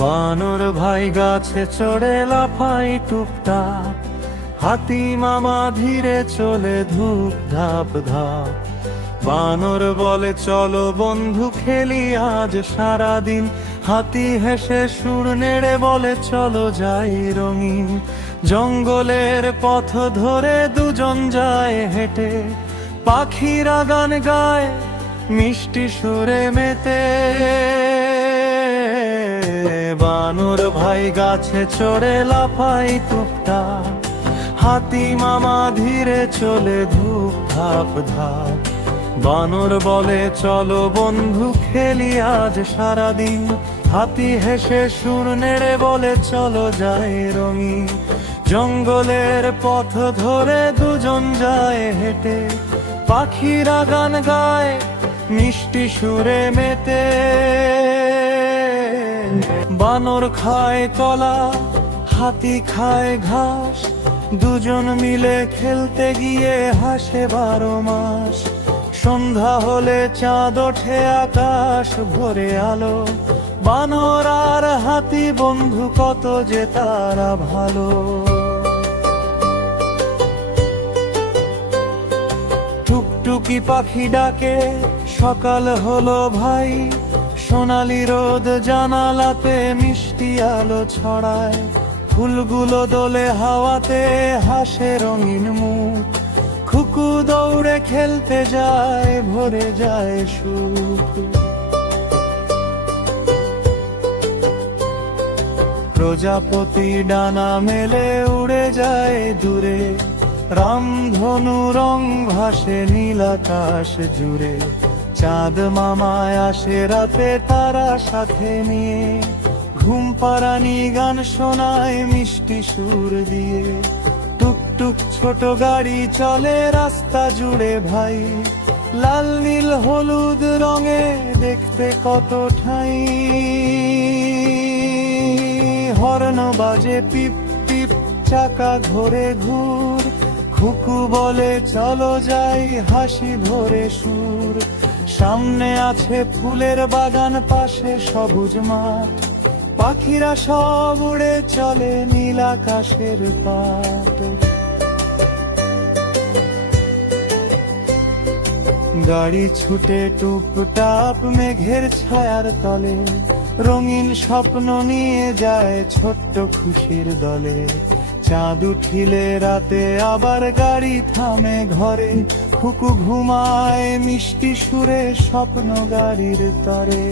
বানর ভাই গাছে চড়ে লাফাই টুপটাপ, হাতি মামা ধীরে চলে ধূপ ধাপ ধাপ। বানর বলে চলো বন্ধু খেলি আজ সারাদিন, হাতি হেসে সুর নেড়ে বলে চলো যাই রঙিন। জঙ্গলের পথ ধরে দুজন যায় হেঁটে, পাখিরা গান গায় মিষ্টি সুরে মেতে। বানর ভাই গাছে চড়ে লাফাই টুপটাপ, হাতি মামা ধীরে চলে ধূপ ধাপ ধাপ। বানর বলে চলো বন্ধু খেলি আজ সারাদিন, হাতি হেসে সুর নেড়ে বলে চলো যাই রঙিন। জঙ্গলের পথ ধরে দুজন যায় হেঁটে, পাখিরা গান গায় মিষ্টি সুরে মেতে। বানর খায় কলা, হাতি খায় ঘাস, দুজন মিলে খেলতে গিয়ে হাসে 12 মাস। সন্ধ্যা হলে চাঁদ ওঠে আকাশ ভরে আলো, বানর আর হাতি বন্ধু কত যে তারা ভালো। টুকটুকি পাখি ডাকে সকাল হলো ভাই, সোনালি রোদ জানালাতে মিষ্টি আলো ছড়ায়। ফুলগুলো দোলে হাওয়াতে হাসে রঙিন মুখ, খুকু দৌড়ে খেলতে যায় ভরে যায় সুখ। প্রজাপতি ডানা মেলে উড়ে যায় দূরে, রামধনু রং ভাসে নীল আকাশ জুড়ে। চাঁদ মামায় আসে রাতে তারা সাথে নিয়ে, ঘুম পাড়ানি গান শোনায় মিষ্টি সুর দিয়ে। টুকটুক ছোট গাড়ি চলে রাস্তা জুড়ে ভাই, লাল নীল হলুদ রঙে দেখতে কত ঠাই। হর্ন বাজে পিপ পিপ, চাকা ঘোরে ঘুর, খুকু বলে চলো যাই হাসি ভরে সুর। সামনে আছে ফুলের বাগান, পাশে সবুজ মাঠ, পাখিরা সব উড়ে চলে নীল আকাশের পাট। গাড়ি ছুটে টুপটাপ মেঘের ছায়ার তলে, রঙিন স্বপ্ন নিয়ে যায় ছোট্ট খুশির দলে। চাঁদ উঠিলে রাতে আবার গাড়ি থামে ঘরে, খুকু ঘুমায় মিষ্টি সুরে স্বপ্ন গাড়ির তরে।